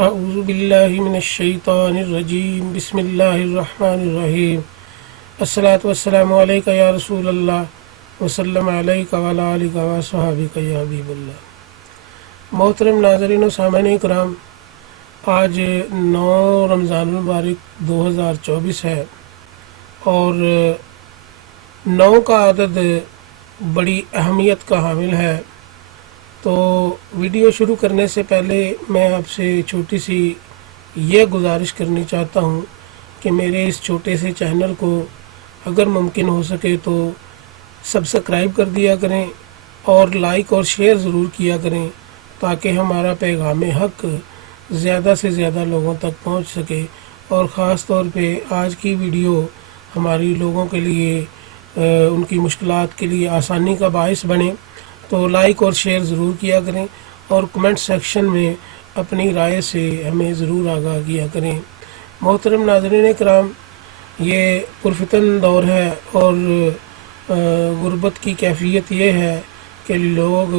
اعوذ باللہ من الشیطان الرجیم بسم اللہ الرحمن الرحیم الصلاۃ والسلام علیک یا رسول اللہ وسلم علیک وعلی آلک وصحبک یا حبیب اللہ۔ محترم ناظرین و سامعین کرام، آج 9 رمضان المبارک 2024 ہے اور 9 کا عدد بڑی اہمیت کا حامل ہے۔ تو ویڈیو شروع کرنے سے پہلے میں آپ سے چھوٹی سی یہ گزارش کرنی چاہتا ہوں کہ میرے اس چھوٹے سے چینل کو اگر ممکن ہو سکے تو سبسکرائب کر دیا کریں اور لائک اور شیئر ضرور کیا کریں تاکہ ہمارا پیغام حق زیادہ سے زیادہ لوگوں تک پہنچ سکے، اور خاص طور پہ آج کی ویڈیو ہماری لوگوں کے لیے ان کی مشکلات کے لیے آسانی کا باعث بنے۔ تو لائک اور شیئر ضرور کیا کریں اور کمنٹ سیکشن میں اپنی رائے سے ہمیں ضرور آگاہ کیا کریں۔ محترم ناظرین کرام، یہ پرفتن دور ہے اور غربت کی کیفیت یہ ہے کہ لوگ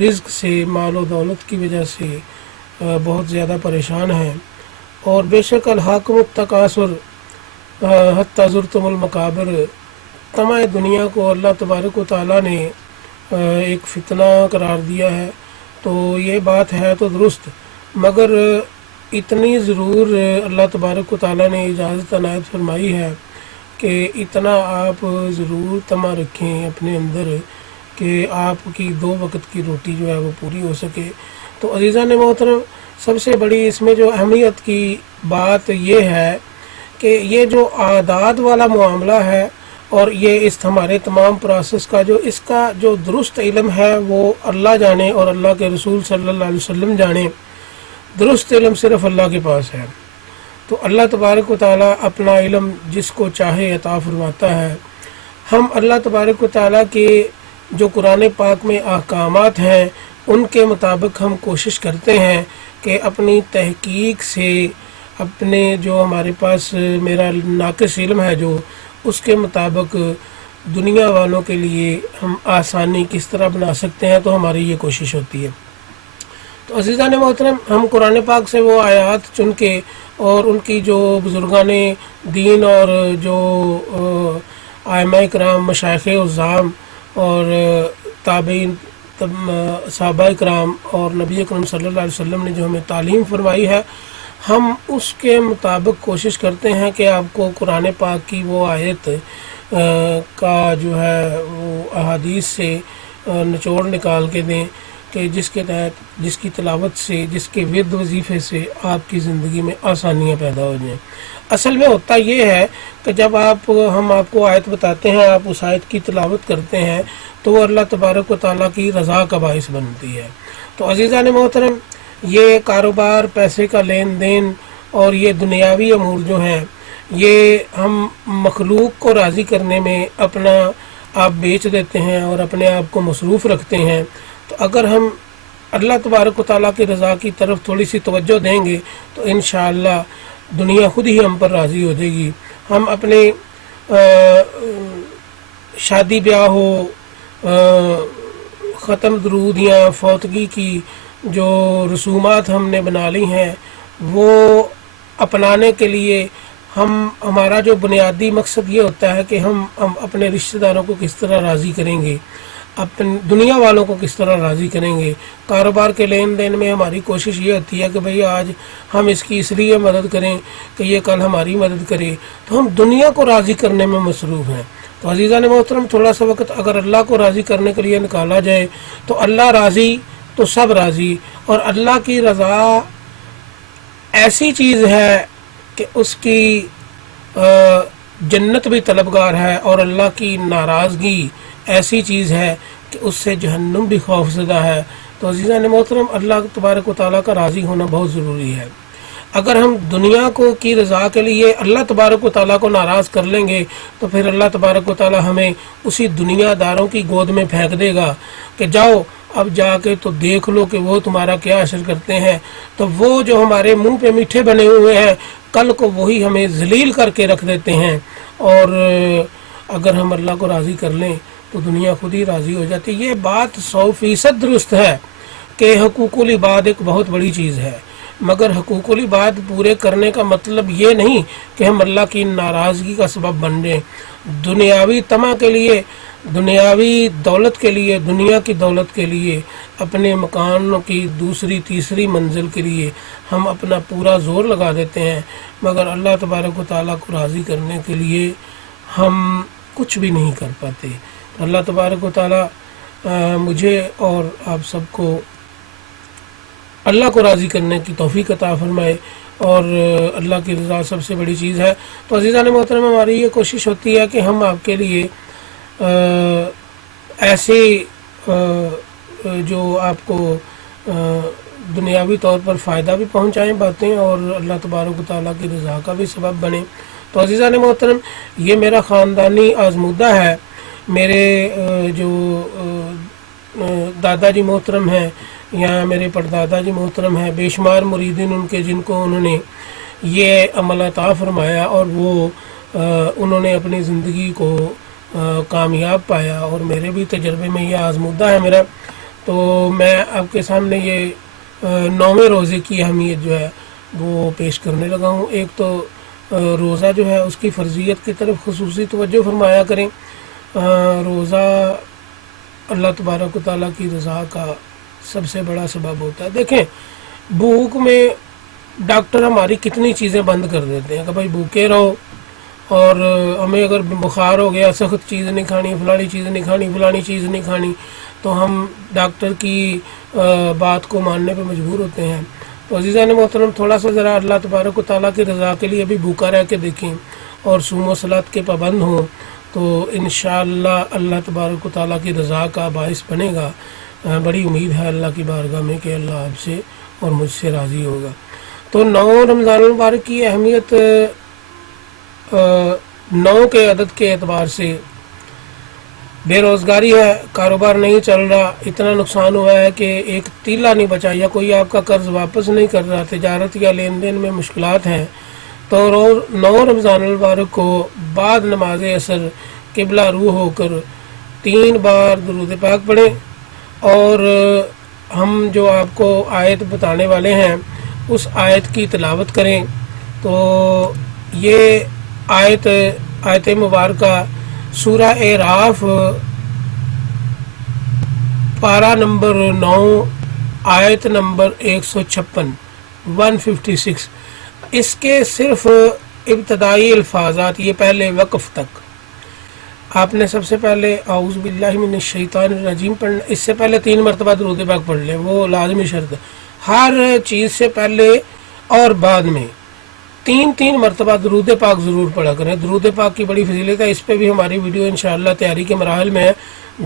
رزق سے، مال و دولت کی وجہ سے بہت زیادہ پریشان ہیں، اور بے شک الحاکم التکاثر حتی زرتم المقابر، طمع دنیا کو اللہ تبارک و تعالیٰ نے ایک فتنہ قرار دیا ہے۔ تو یہ بات ہے تو درست، مگر اتنی ضرور اللہ تبارک و تعالیٰ نے اجازت عنایت فرمائی ہے کہ اتنا آپ ضرور طمع رکھیں اپنے اندر کہ آپ کی 2 وقت کی روٹی جو ہے وہ پوری ہو سکے۔ تو عزیزان محترم، سب سے بڑی اس میں جو اہمیت کی بات یہ ہے کہ یہ جو اعداد والا معاملہ ہے اور یہ اس ہمارے تمام پروسیس کا اس کا جو درست علم ہے وہ اللہ جانے اور اللہ کے رسول صلی اللہ علیہ وسلم جانے۔ درست علم صرف اللہ کے پاس ہے۔ تو اللہ تبارک و تعالیٰ اپنا علم جس کو چاہے عطا فرماتا ہے۔ ہم اللہ تبارک و تعالیٰ کے جو قرآن پاک میں احکامات ہیں ان کے مطابق ہم کوشش کرتے ہیں کہ اپنی تحقیق سے، اپنے جو ہمارے پاس میرا ناقص علم ہے جو اس کے مطابق دنیا والوں کے لیے ہم آسانی کس طرح بنا سکتے ہیں، تو ہماری یہ کوشش ہوتی ہے۔ تو عزیزان محترم، ہم قرآن پاک سے وہ آیات چن کے اور ان کی جو بزرگان دین اور جو ائمہ کرام، مشائخ عظام اور تابعین، صحابہ کرام اور نبی اکرم صلی اللہ علیہ وسلم نے جو ہمیں تعلیم فرمائی ہے، ہم اس کے مطابق کوشش کرتے ہیں کہ آپ کو قرآن پاک کی وہ آیت کا جو ہے وہ احادیث سے نچوڑ نکال کے دیں کہ جس کے تحت، جس کی تلاوت سے، جس کے ورد وظیفے سے آپ کی زندگی میں آسانیاں پیدا ہو جائیں۔ اصل میں ہوتا یہ ہے کہ جب ہم آپ کو آیت بتاتے ہیں، آپ اس آیت کی تلاوت کرتے ہیں تو وہ اللہ تبارک و تعالیٰ کی رضا کا باعث بنتی ہے۔ تو عزیزان محترم، یہ کاروبار، پیسے کا لین دین اور یہ دنیاوی امور جو ہیں، یہ ہم مخلوق کو راضی کرنے میں اپنا آپ بیچ دیتے ہیں اور اپنے آپ کو مصروف رکھتے ہیں۔ تو اگر ہم اللہ تبارک و تعالیٰ کی رضا کی طرف تھوڑی سی توجہ دیں گے تو انشاءاللہ دنیا خود ہی ہم پر راضی ہو جائے گی۔ ہم اپنے شادی بیاہ ہو، ختم درود یا فوتگی کی جو رسومات ہم نے بنا لی ہیں وہ اپنانے کے لیے ہمارا جو بنیادی مقصد یہ ہوتا ہے کہ ہم اپنے رشتہ داروں کو کس طرح راضی کریں گے، اپنے دنیا والوں کو کس طرح راضی کریں گے۔ کاروبار کے لین دین میں ہماری کوشش یہ ہوتی ہے کہ بھئی آج ہم اس کی اس لیے مدد کریں کہ یہ کل ہماری مدد کرے، تو ہم دنیا کو راضی کرنے میں مصروف ہیں۔ تو عزیزان محترم، تھوڑا سا وقت اگر اللہ کو راضی کرنے کے لیے نکالا جائے تو اللہ راضی تو سب راضی، اور اللہ کی رضا ایسی چیز ہے کہ اس کی جنت بھی طلبگار ہے، اور اللہ کی ناراضگی ایسی چیز ہے کہ اس سے جہنم بھی خوف زدہ ہے۔ تو عزیزان محترم، اللہ تبارک و تعالیٰ کا راضی ہونا بہت ضروری ہے۔ اگر ہم دنیا کی رضا کے لیے اللہ تبارک و تعالیٰ کو ناراض کر لیں گے تو پھر اللہ تبارک و تعالیٰ ہمیں اسی دنیا داروں کی گود میں پھینک دے گا کہ جاؤ اب جا کے تو دیکھ لو کہ وہ تمہارا کیا اشر کرتے ہیں۔ تو وہ جو ہمارے منہ پہ میٹھے بنے ہوئے ہیں، کل کو وہی ہمیں ذلیل کر کے رکھ دیتے ہیں، اور اگر ہم اللہ کو راضی کر لیں تو دنیا خود ہی راضی ہو جاتی۔ یہ بات 100% درست ہے کہ حقوق العباد ایک بہت بڑی چیز ہے، مگر حقوق العباد پورے کرنے کا مطلب یہ نہیں کہ ہم اللہ کی ناراضگی کا سبب بن جائیں۔ دنیاوی طمع کے لیے، دنیاوی دولت کے لیے، دنیا کی دولت کے لیے، اپنے مکانوں کی دوسری تیسری منزل کے لیے ہم اپنا پورا زور لگا دیتے ہیں، مگر اللہ تبارک و تعالیٰ کو راضی کرنے کے لیے ہم کچھ بھی نہیں کر پاتے۔ اللہ تبارک و تعالیٰ مجھے اور آپ سب کو اللہ کو راضی کرنے کی توفیق عطا فرمائے، اور اللہ کی رضا سب سے بڑی چیز ہے۔ تو عزیزان محترم، ہماری یہ کوشش ہوتی ہے کہ ہم آپ کے لیے ایسے جو آپ کو دنیاوی طور پر فائدہ بھی پہنچائیں باتیں، اور اللہ تبارک و تعالیٰ کی رضا کا بھی سبب بنے۔ تو عزیزان محترم، یہ میرا خاندانی آزمودہ ہے۔ میرے جو دادا جی محترم ہیں یا میرے پردادا جی محترم ہیں، بے شمار مریدین ان کے جن کو انہوں نے یہ عمل عطا فرمایا، اور وہ انہوں نے اپنی زندگی کو کامیاب پایا، اور میرے بھی تجربے میں یہ آزمودہ ہے میرا۔ تو میں آپ کے سامنے یہ 9ویں روزے کی اہمیت جو ہے وہ پیش کرنے لگا ہوں۔ ایک تو روزہ جو ہے اس کی فرضیت کی طرف خصوصی توجہ فرمایا کریں۔ روزہ اللہ تبارک و تعالیٰ کی رضا کا سب سے بڑا سبب ہوتا ہے۔ دیکھیں، بھوک میں ڈاکٹر ہماری کتنی چیزیں بند کر دیتے ہیں کہ بھائی بھوکے رہو، اور ہمیں اگر بخار ہو گیا سخت چیز نہیں کھانی، فلانی چیز نہیں کھانی، فلانی چیز نہیں کھانی، تو ہم ڈاکٹر کی بات کو ماننے پہ مجبور ہوتے ہیں۔ تو عزیزان محترم، تھوڑا سا ذرا اللہ تبارک و تعالیٰ کی رضا کے لیے بھی بھوکا رہ کے دیکھیں، اور صوم و صلات کے پابند ہوں، تو انشاءاللہ اللہ تبارک و تعالیٰ کی رضا کا باعث بنے گا۔ بڑی امید ہے اللہ کی بارگاہ میں کہ اللہ آپ سے اور مجھ سے راضی ہوگا۔ تو 9 رمضان المبارک کی اہمیت 9 کے عدد کے اعتبار سے بے روزگاری ہے، کاروبار نہیں چل رہا، اتنا نقصان ہوا ہے کہ ایک تیلا نہیں بچا، یا کوئی آپ کا قرض واپس نہیں کر رہا، تجارت یا لین دین میں مشکلات ہیں، تو 9 رمضان المبارک کو بعد نماز عصر قبلہ روح ہو کر 3 بار درود پاک پڑھیں، اور ہم جو آپ کو آیت بتانے والے ہیں اس آیت کی تلاوت کریں۔ تو یہ آیت مبارکہ سورہ اعراف پارہ نمبر 9 آیت نمبر 156 اس کے صرف ابتدائی الفاظات، یہ پہلے وقف تک آپ نے سب سے پہلے اعوذ باللہ من الشیطان الرجیم پڑھنا، اس سے پہلے 3 مرتبہ درود پاک پڑھ لیں، وہ لازمی شرط ہے۔ ہر چیز سے پہلے اور بعد میں 3 مرتبہ درود پاک ضرور پڑھا کریں۔ درود پاک کی بڑی فضیلت ہے، اس پہ بھی ہماری ویڈیو انشاءاللہ تیاری کے مراحل میں ہے،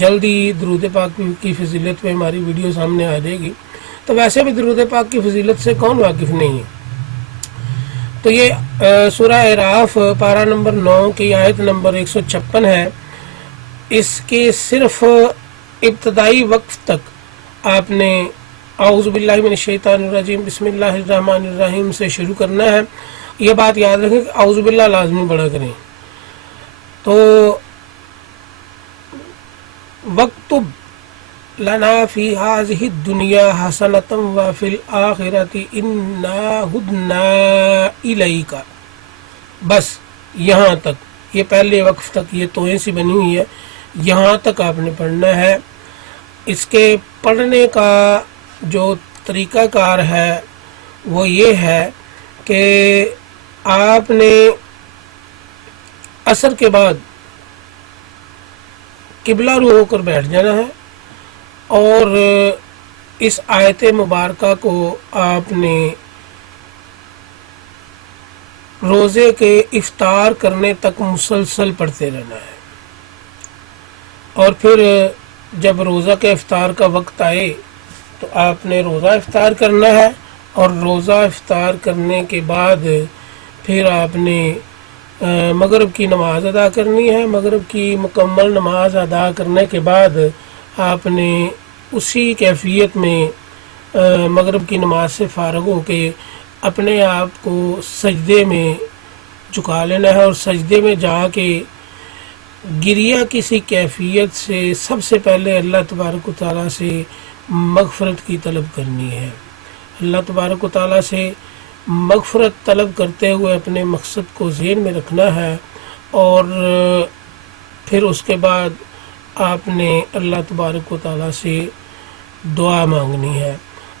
جلدی درود پاک کی فضیلت پہ ہماری ویڈیو سامنے آ جائے گی۔ تو ویسے بھی درود پاک کی فضیلت سے کون واقف نہیں ہے؟ تو یہ سورہ اعراف پارہ نمبر 9 کی آیت نمبر 156 ہے۔ اس کے صرف ابتدائی وقف تک آپ نے اعوذ باللہ من الشیطان الرجیم بسم اللہ الرحمن الرحیم سے شروع کرنا ہے۔ یہ بات یاد رکھیں کہ اعوذ باللہ لازمی پڑھا کریں۔ تو وَاكْتُبْ لَنَا فِي هَذِهِ الدُّنْيَا حَسَنَةً وَفِي الْآخِرَةِ إِنَّا هُدْنَا إِلَيْكَ، بس یہاں تک، یہ پہلے وقف تک یہ توئیں سی بنی ہوئی ہے، یہاں تک آپ نے پڑھنا ہے۔ اس کے پڑھنے کا جو طریقہ کار ہے وہ یہ ہے کہ آپ نے عصر کے بعد قبلہ روح ہو کر بیٹھ جانا ہے، اور اس آیت مبارکہ کو آپ نے روزے کے افطار کرنے تک مسلسل پڑھتے رہنا ہے، اور پھر جب روزہ کے افطار کا وقت آئے تو آپ نے روزہ افطار کرنا ہے، اور روزہ افطار کرنے کے بعد پھر آپ نے مغرب کی نماز ادا کرنی ہے۔ مغرب کی مکمل نماز ادا کرنے کے بعد آپ نے اسی کیفیت میں مغرب کی نماز سے فارغ ہو کے اپنے آپ کو سجدے میں جھکا لینا ہے، اور سجدے میں جا کے گریہ کسی کیفیت سے سب سے پہلے اللہ تبارک و تعالیٰ سے مغفرت کی طلب کرنی ہے۔ اللہ تبارک و تعالیٰ سے مغفرت طلب کرتے ہوئے اپنے مقصد کو ذہن میں رکھنا ہے، اور پھر اس کے بعد آپ نے اللہ تبارک و تعالیٰ سے دعا مانگنی ہے۔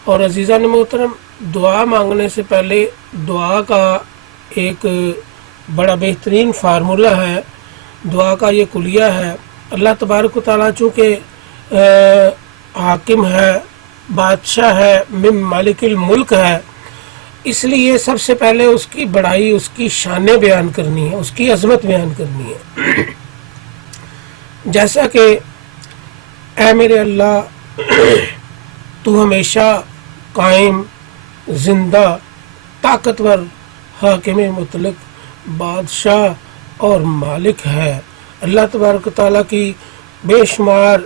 اور عزیزان محترم، دعا مانگنے سے پہلے دعا کا ایک بڑا بہترین فارمولہ ہے، دعا کا یہ کلیہ ہے۔ اللہ تبارک و تعالیٰ چونکہ حاکم ہے، بادشاہ ہے، من مالک الملک ہے، اس لیے سب سے پہلے اس کی بڑائی، اس کی شانیں بیان کرنی ہے، اس کی عظمت بیان کرنی ہے۔ جیسا کہ اے میرے اللہ، تو ہمیشہ قائم، زندہ، طاقتور، حاکم مطلق، بادشاہ اور مالک ہے۔ اللہ تبارک و تعالیٰ کی بے شمار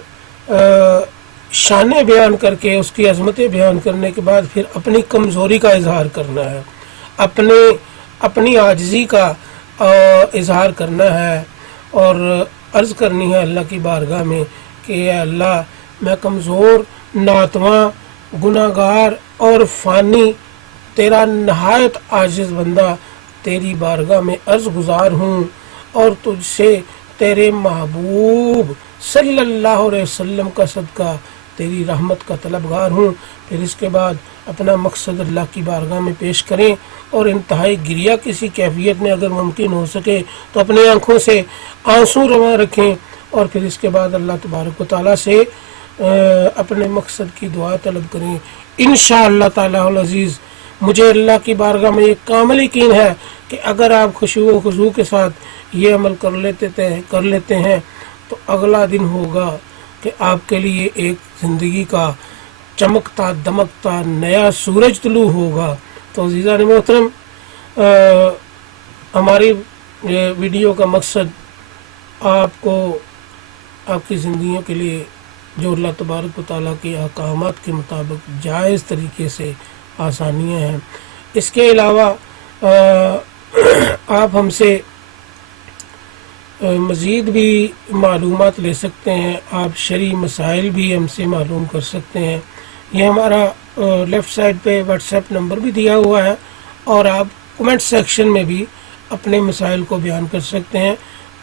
شانیں بیان کر کے، اس کی عظمتیں بیان کرنے کے بعد پھر اپنی کمزوری کا اظہار کرنا ہے، اپنی عاجزی کا اظہار کرنا ہے، اور عرض کرنی ہے اللہ کی بارگاہ میں کہ اے اللہ، میں کمزور، ناتواں، گناہ گار اور فانی تیرا نہایت عاجز بندہ تیری بارگاہ میں عرض گزار ہوں، اور تجھ سے تیرے محبوب صلی اللہ علیہ وسلم کا صدقہ تیری رحمت کا طلبگار ہوں۔ پھر اس کے بعد اپنا مقصد اللہ کی بارگاہ میں پیش کریں، اور انتہائی گریہ کسی کیفیت میں اگر ممکن ہو سکے تو اپنی آنکھوں سے آنسو رواں رکھیں، اور پھر اس کے بعد اللہ تبارک و تعالیٰ سے اپنے مقصد کی دعا طلب کریں۔ انشاءاللہ تعالیٰ العزیز مجھے اللہ کی بارگاہ میں یہ کامل یقین ہے کہ اگر آپ خشوع و خضوع کے ساتھ یہ عمل کر لیتے ہیں تو اگلا دن ہوگا کہ آپ کے لیے ایک زندگی کا چمکتا دمکتا نیا سورج طلوع ہوگا۔ تو عزیزان محترم، ہماری ویڈیو کا مقصد آپ کو، آپ کی زندگیوں کے لیے جو اللہ تبارک و تعالیٰ کے احکامات کے مطابق جائز طریقے سے آسانیاں ہیں۔ اس کے علاوہ آپ ہم سے مزید بھی معلومات لے سکتے ہیں، آپ شرعی مسائل بھی ہم سے معلوم کر سکتے ہیں۔ یہ ہمارا لیفٹ سائڈ پہ واٹس ایپ نمبر بھی دیا ہوا ہے، اور آپ کمنٹ سیکشن میں بھی اپنے مسائل کو بیان کر سکتے ہیں۔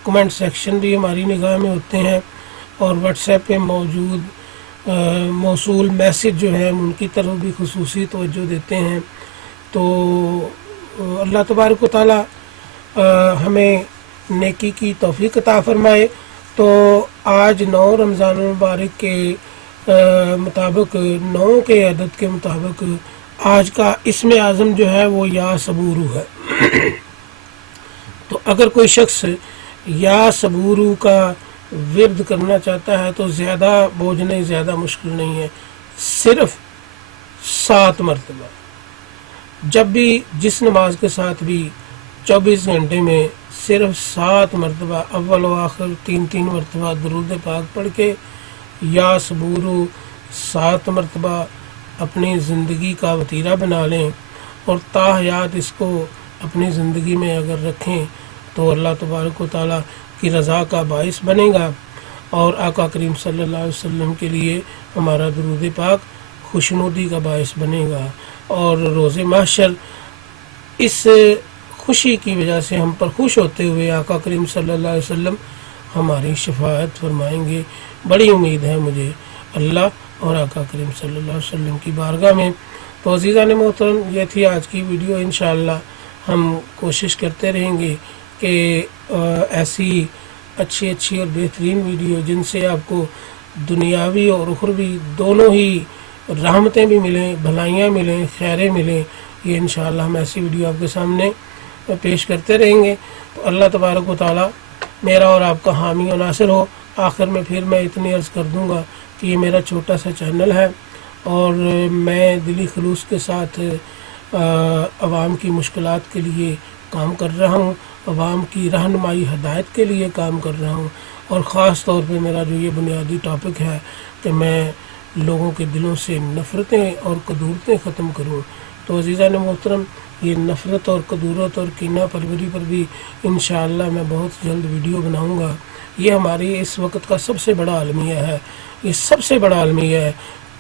کمنٹ سیکشن بھی ہماری نگاہ میں ہوتے ہیں، اور واٹس ایپ پہ موصول میسج جو ہیں ان کی طرف بھی خصوصی توجہ دیتے ہیں۔ تو اللہ تبارک و تعالیٰ ہمیں نیکی کی توفیق عطا فرمائے۔ تو آج 9 رمضان المبارک کے مطابق، 9 کے عدد کے مطابق آج کا اسم اعظم جو ہے وہ یا صبورو ہے۔ تو اگر کوئی شخص یا صبورو کا ورد کرنا چاہتا ہے تو زیادہ بوجھ نہیں، زیادہ مشکل نہیں ہے، صرف 7 مرتبہ، جب بھی جس نماز کے ساتھ بھی 24 گھنٹے میں صرف 7 مرتبہ اول و آخر 3 مرتبہ درود پاک پڑھ کے یا صبورو 7 مرتبہ اپنی زندگی کا وتیرہ بنا لیں، اور تا حیات اس کو اپنی زندگی میں اگر رکھیں تو اللہ تبارک و تعالیٰ کی رضا کا باعث بنے گا، اور آقا کریم صلی اللہ علیہ وسلم کے لیے ہمارا درود پاک خوشنودی کا باعث بنے گا، اور روز محشر اس خوشی کی وجہ سے ہم پر خوش ہوتے ہوئے آقا کریم صلی اللہ علیہ وسلم ہماری شفاعت فرمائیں گے۔ بڑی امید ہے مجھے اللہ اور آقا کریم صلی اللہ علیہ وسلم کی بارگاہ میں۔ تو عزیزان محترم، یہ تھی آج کی ویڈیو۔ انشاءاللہ ہم کوشش کرتے رہیں گے کہ ایسی اچھی اور بہترین ویڈیو جن سے آپ کو دنیاوی اور اخروی دونوں ہی رحمتیں بھی ملیں، بھلائیاں ملیں، خیریں ملیں، یہ انشاءاللہ ہم ایسی ویڈیو آپ کے سامنے پیش کرتے رہیں گے۔ تو اللہ تبارک و تعالیٰ میرا اور آپ کا حامی و ناصر ہو۔ آخر میں پھر میں اتنی عرض کر دوں گا کہ یہ میرا چھوٹا سا چینل ہے، اور میں دلی خلوص کے ساتھ عوام کی مشکلات کے لیے کام کر رہا ہوں، عوام کی رہنمائی ہدایت کے لیے کام کر رہا ہوں، اور خاص طور پہ میرا جو یہ بنیادی ٹاپک ہے کہ میں لوگوں کے دلوں سے نفرتیں اور کدورتیں ختم کروں۔ تو عزیزان محترم، یہ نفرت اور کدورت اور کینہ پروری پر بھی انشاءاللہ میں بہت جلد ویڈیو بناؤں گا۔ یہ ہماری اس وقت کا سب سے بڑا المیہ ہے، یہ سب سے بڑا المیہ ہے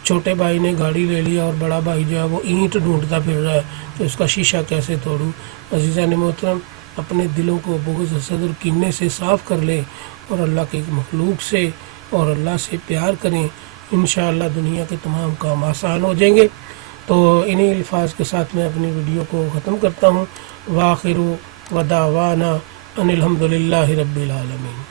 چھوٹے بھائی نے گاڑی لے لیا اور بڑا بھائی جو ہے وہ اینٹ ڈھونڈتا پھر رہا ہے کہ اس کا شیشہ کیسے توڑوں۔ عزیزان محترم، اپنے دلوں کو بغض، حسد اور کینے سے صاف کر لیں اور اللہ کے مخلوق سے اور اللہ سے پیار کریں، انشاءاللہ دنیا کے تمام کام آسان ہو جائیں گے۔ تو انہی الفاظ کے ساتھ میں اپنی ویڈیو کو ختم کرتا ہوں۔ وآخر ودعوانا ان الحمدللہ رب العالمین۔